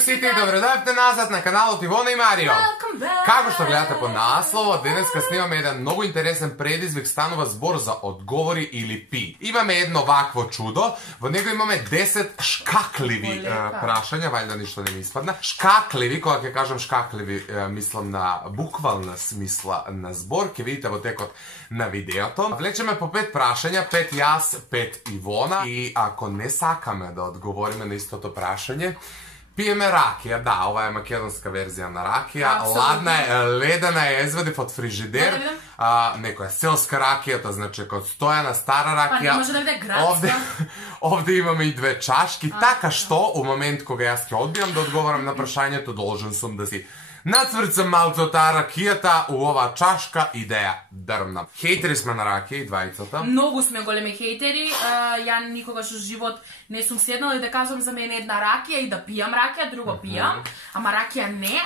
сите и добредојавте назад на каналот Ивона и Марио. Како што гледате по насловот, денеска снимаме еден многу интересен предизвик, станува збор за одговори или пи. Имаме едно вакво чудо, во него имаме 10 шкакливи прашања, вајда ништо не ми испадна. Шкакливи, кога ќе кажам шкакливи, мислам на буквална смисла на збор, ќе видите во текот на видеото. Влечеме по 5 прашања, 5 јас, 5 Ивона, и ако не сакаме да одговориме на истото прашање, пиеме ракија. Да, ова е македонска верзија на ракија. Ладна е, ледена е, извадив од фрижидер. Некоја селска ракија, тоа значи код стојана стара ракија. Па не може да биде градска. Овде имаме и 2 чашки, така што у момент кога јас ќе одбијам да одговорам на прашањето, должен сум да си нацврцам малце од таа ракијата у оваа чашка и да ја дрмнам. Хейтери сме на ракија и двајцата. Многу сме големи хейтери. Ја никогаш во живот не сум седнала и да кажам за мене една ракија и да пијам ракија, друго пијам, ама ракија не.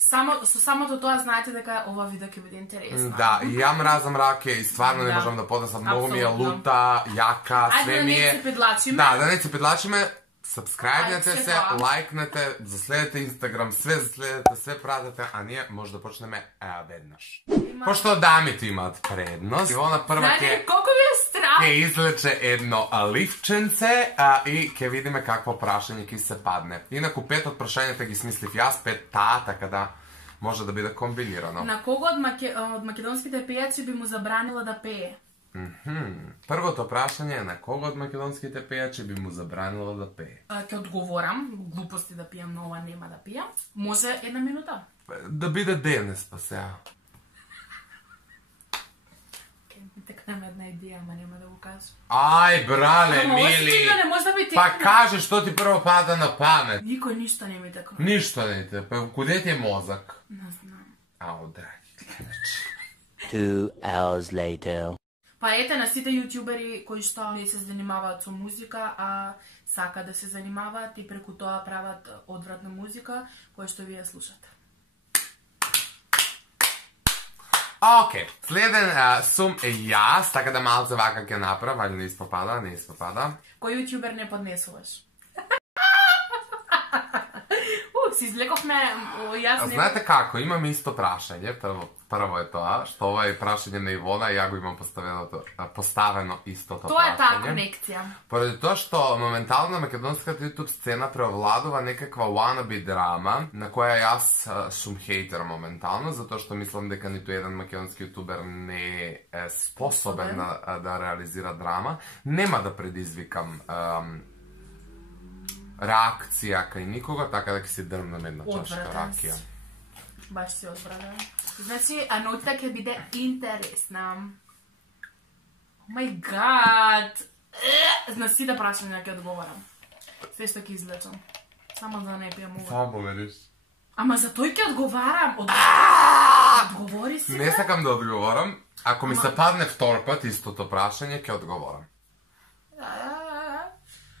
Со самото тоа знаете дека ова видео ќе биде интересно. Да, и ја мразам ракија и стварно не можам да поднесам, многу ми е лута, јака, све ми е. Ајде да не се педлачиме. Да, да не се педлачиме. Сабскрајбнете се, лайкнете, заследете Инстаграм, све заследете, све пратете, а ние може да почнеме веднаш. Пошто дамите имаат предност, Ивона прва ќе... Колку ми е страх! Ќе излече едно ливченце и ќе видиме какво прашање ќе се падне. Инаку 5 од прашањата ги смислив јас, 5 таа, така да може да биде комбинирано. На кого од македонските пејачи би му забранила да пее? Првото прашање е на кого од македонските пејачи би му забранила да пее? Ќе одговорам, глупости да пијам, но ова нема да пијам. Може 1 минута? Да биде денес, па сега. Така нема една идеја, ама нема да го кажам. Ај, брале, мили! Не може да би текна. Па кажи што ти прво пада на памет. Никој ништо не ми текна. Ништо не ти, па куде ти е мозак? Не знам. Ау, драги гледачи. 2 hours later. Па ете на сите јутјубери кои што не се занимаваат со музика, а сака да се занимаваат и преку тоа прават одвратна музика, која што вие слушате. Океј, следен сум јас, така да малце вака ќе направам, вајде не испопада, не испопада. Кој јутјубер не поднесуваш? Си излековме, јас не... Знаете како, имам исто прашање, прво е тоа, што ова е прашање на Ивона и ја го имам поставено истото прашање. Тоа е таа конекција. Поради тоа што моментално на македонската YouTube сцена преовладува некаква wannabe драма, на која јас сум хейтер моментално, затоа што мислам дека ниту еден македонски јутубер не е способен да реализира драма. Нема да предизвикам реакција кај никога, така да ќе си дрмнам една чашка ракија. Баш си одбранен. Значи, ноќта ќе биде интересна. О мај гад! На сите прашања ќе одговорам. Све што ќе излечам. Само да не пијам ова. Само вериш. Ама за тој ќе одговарам. Одговори си. Не сакам да одговорам. Ако ми се падне втор пат истото прашање, ќе одговорам.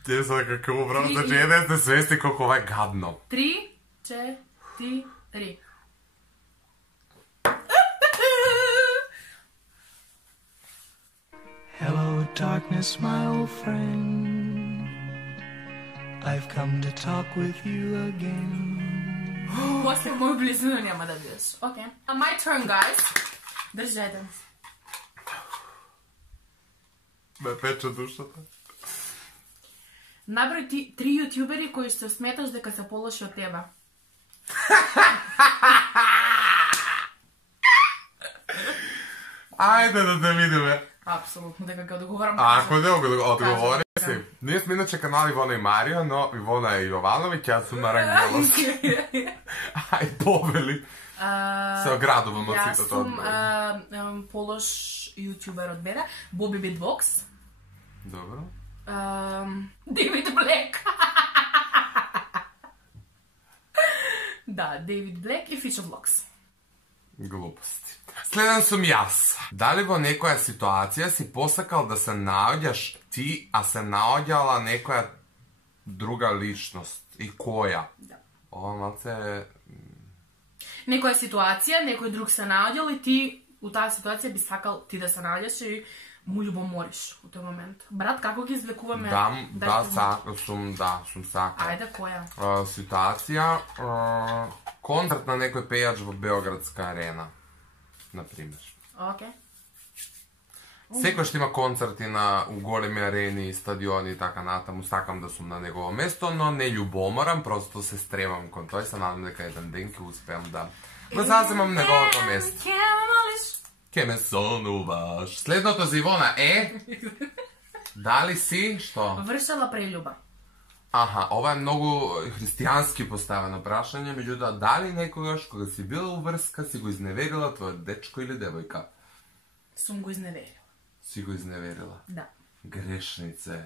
Те са како брат, значи еден сте свести колко ова е гадно. 3, 4. Hello, darkness, my old friend. I've come to talk with you again. После мој близина нема да бидеш. Океј. My turn, guys. Држете. Ме пече душата. Наброј ти 3 јутјубери кои што сметаш дека се полоши од тебе. Ајде да те видиме. Апсолутно, дека ќе одговорам. Ако не одговори си. Ние сме иначе канал Ивона и Марио, но Ивона е Јовановиќ, јас сум Арангеловски. Ај, повели. Се оградувам од сите тоа. Јас сум полош јутјубер од мене, Боби Битбокс. Добро. Дейвид Блек. Да, Дейвид Блек и Фичо Влокс. Глупости. Следен сум јас. Дали во некоја ситуација си посакал да се наоѓаш ти, а се наоѓала некоја друга личност? И која? Да. Ова малце е... Некоја ситуација, некој друг се наоѓал и ти у таа ситуација би сакал ти да се наоѓаш и му љубомориш у тој момент? Брат, како ги извлекуваме? Сум сака. Ајде, која? Ситуација, концерт на некој пејач во Београдска арена, например. Океј. Секој што има концерти у големи арени, стадиони и така натаму, сакам да сум на негово место, но не љубоморам, просто се стремам кон тој, се надам дека еден ден ќе успеам да заземам неговото место. Ке ме сонуваш. Следното за Ивона е... Дали си, што? Вршала прелюба. Аха, ова е многу христијански поставено прашање, меѓутоа, дали некогаш, кога си била у врска, си го изневерила твојот дечко или девојка? Сум го изневерила. Си го изневерила? Да. Грешнице,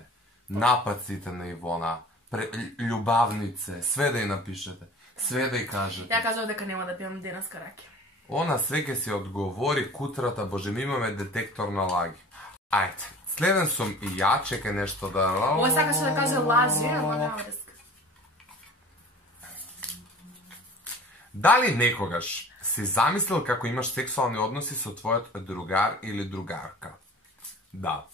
нападците на Ивона, љубавнице, све да ја напишете, све да ја кажете. Ја кажав дека нема да пијам денеска раке. Она све ќе си одговори кутрата, боже, ми имаме детектор на лаги. Ајде, следен сум и ја, чекај нешто да... Ова сакаше да каже лажи, ама нема врска. Дали некогаш си замислил како имаш сексуални односи со твојот другар или другарка? Да.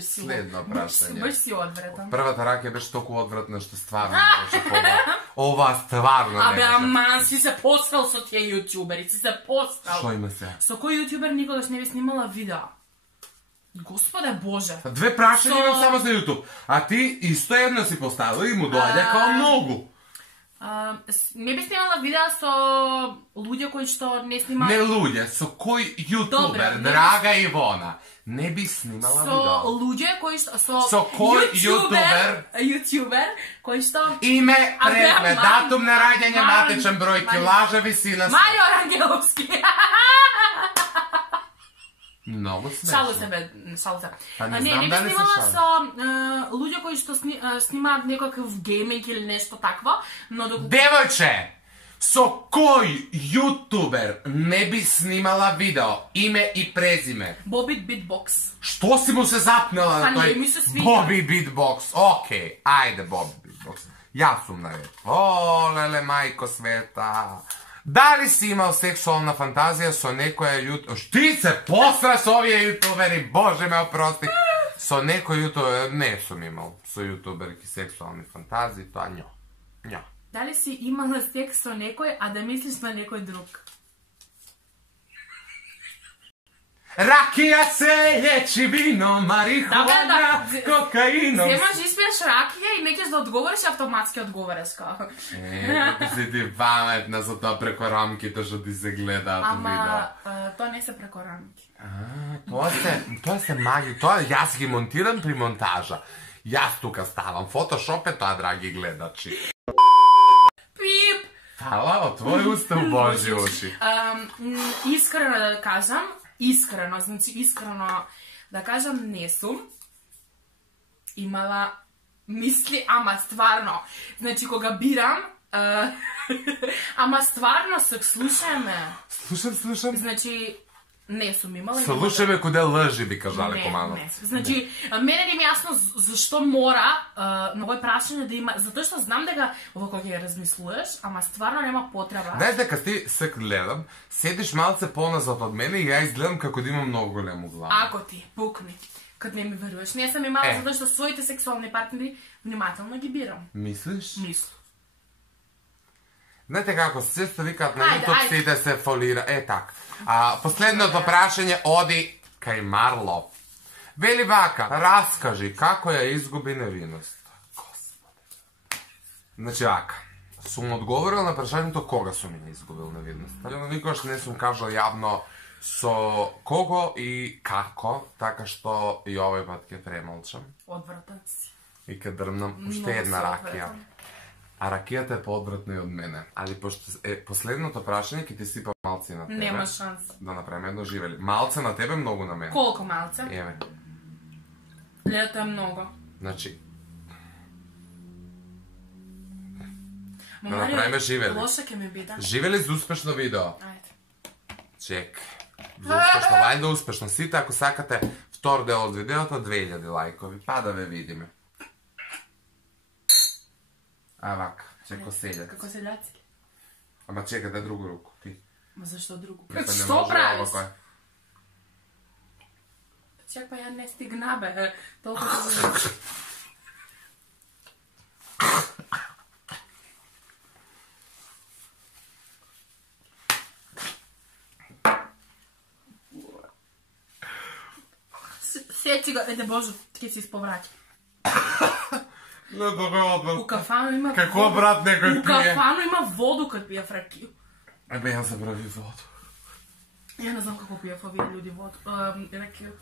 Следно прашање. Баш си одвратен. Првата рака беше толку одвратна што стварно не може пога. Ова стварно не може. Абе, аман, си се посрал со тие јутјубери, си се посрал. Шо има се? Со кој јутјубер никогаш не би снимала видео? Господе Боже. Две прашања имам само за YouTube. А ти исто едно си поставила и му доаѓа као многу. Не би снимала видео со луѓе кои што не снимаат... Не луѓе, со кој јутубер, драга Ивона, не би снимала видео? Со луѓе кои што... Со кој јутубер кои што... Име, презме, датум на раѓање, матичен број, килажа, висина... Марио Рангеловски! Многу смешно. Шалу се, бе, шалу се. Па Не знам би дали се снимала шали. со луѓе кои што снимаат некаков гейминг или нешто такво, но доколку... Девојче, со кој јутубер не би снимала видео, име и презиме? Боби Битбокс. Што си му се запнала на Па тој не ми се свиѓа. Боби Битбокс? Океј, ајде Боби Битбокс. Јас сум наред. О, леле, мајко света. Дали си имал сексуална фантазија со некоја јутубер... Ти се посра со овие јутубери, боже ме опрости. Со некој јутубер... Не сум имал со јутуберки сексуални фантазии, тоа њо. Њо. Дали си имала секс со некој, а да мислиш на некој друг? Ракија се лечи, вино, марихуана, кокаином. Земаш, испијаш ракија и неќеш да одговориш, автоматски одговориш како. Како си ти паметна за тоа преко рамките што ти се гледаат у видео. Ама, тоа не се преко рамки. Тоа се маги, тоа јас ги монтирам при монтажа. Јас тука ставам фотошоп, тоа драги гледачи. Пип! Фала, од твој уста у Божи уши. Искрено да кажам, искрено да кажам, не сум имала мисли, ама стварно. Значи, кога бирам, ама стварно се слушај ме. Слушам. Значи, не сум имала. Слушај ме куде лжи, би кажале командо. Не. Значи, мене не ми јасно зашто мора на овој прашање да има, затоа што знам дека ово кога ќе размислуваш, ама стварно нема потреба. Знаеш дека ти се гледам, седиш малце поназад од мене и ја изгледам како да имам многу голему глава. Ако ти пукни, кад не ми веруваш. Не сам имала затоа што своите сексуални партнери внимателно ги бирам. Мислиш? Мислам. Знаете како, се викаат на YouTube, сите се фолира. Така. Последното прашање оди кај Марло. Вели вака, раскажи како ја изгуби невиност. Господи. Значи вака, сум одговорил на прашањето кога сум ја изгубил невиност. Никогаш не сум кажал јавно со кого и како, така што и овој пат ќе премолчам. Одвратен си. И ке дрмнам уште една ракија. А ракијата е поодвратна и од мене. Али пошто е последното прашање, ќе ти сипам малце на тебе. Нема шанс. Да направиме едно живели. Малце на тебе, многу на мене. Колку малце? Еве. Лето е многу. Значи, Да направиме живели. Лоша ќе ми биде. Живели за успешно видео. Ајде. Чек. За успешно, вајде успешно. Сите, ако сакате втор дел од видеото, 2000 лајкови. Па да ве видиме. А вака, чеко селјаc. Како селјацки? Ама чекай, дај другу руку, ти. Ма зашто другу? Па не Што може правиш? ово кој. Čak pa ja ne stigna, be. Toliko se Сети го, еде Боже, ќе се исповраќа. Не, добро, У кафану има Какво, брат, некој У пие? кафану има воду кад пие фракiju. Ебе, ја забрави воду. Ја не знам како пијав овие луѓе воду. Ракiju.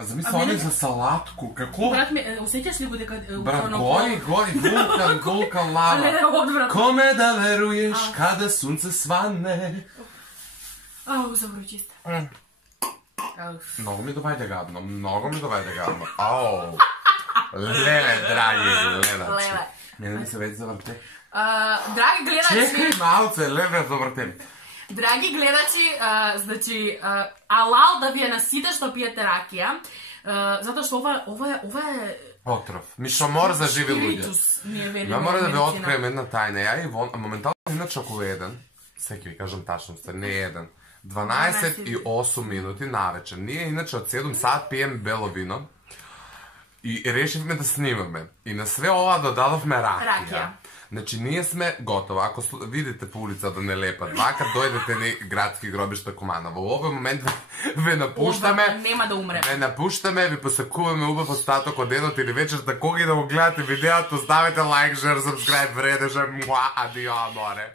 Замисли они за салатку, како? Брат ми, осеќаш ли го дека Брат, гори, вулкан, лава. Але одвратно. Коме да веруеш каде сунце сване? Ау, забро чисто. Много ми доваѓа гадно, Ау. Леле, драги гледачи. Леле. Мене ми се веќе заврте. Драги гледачи, Чекај малце, леле, заврте ми. драги гледачи, значи, алал да ви е на сите што пиете ракија, затоа што ова е Отров. Мишомор за живи луѓе. спиритус, ние велиме. Ја мора да ви медицина. открием една тајна. Ја и моментално иначе околу 1, секи ви кажам тачноста, не 1, 12 и 8 минути навечер. Ние иначе од 7 сат пием бело вино и решивме да снимаме. И на све ова додадовме ракија. Ракија. Значи, ние сме готови. Ако видите по улицата не лепат вака, дојдете ни градски гробишта Куманово. Во овој момент ве напуштаме. Нема да умреме. Не напуштаме, ви посакуваме убав остаток од денот или вечерта. Кога и да го гледате видеото, ставете лайк, шер, subscribe, вредеше, адио, аморе.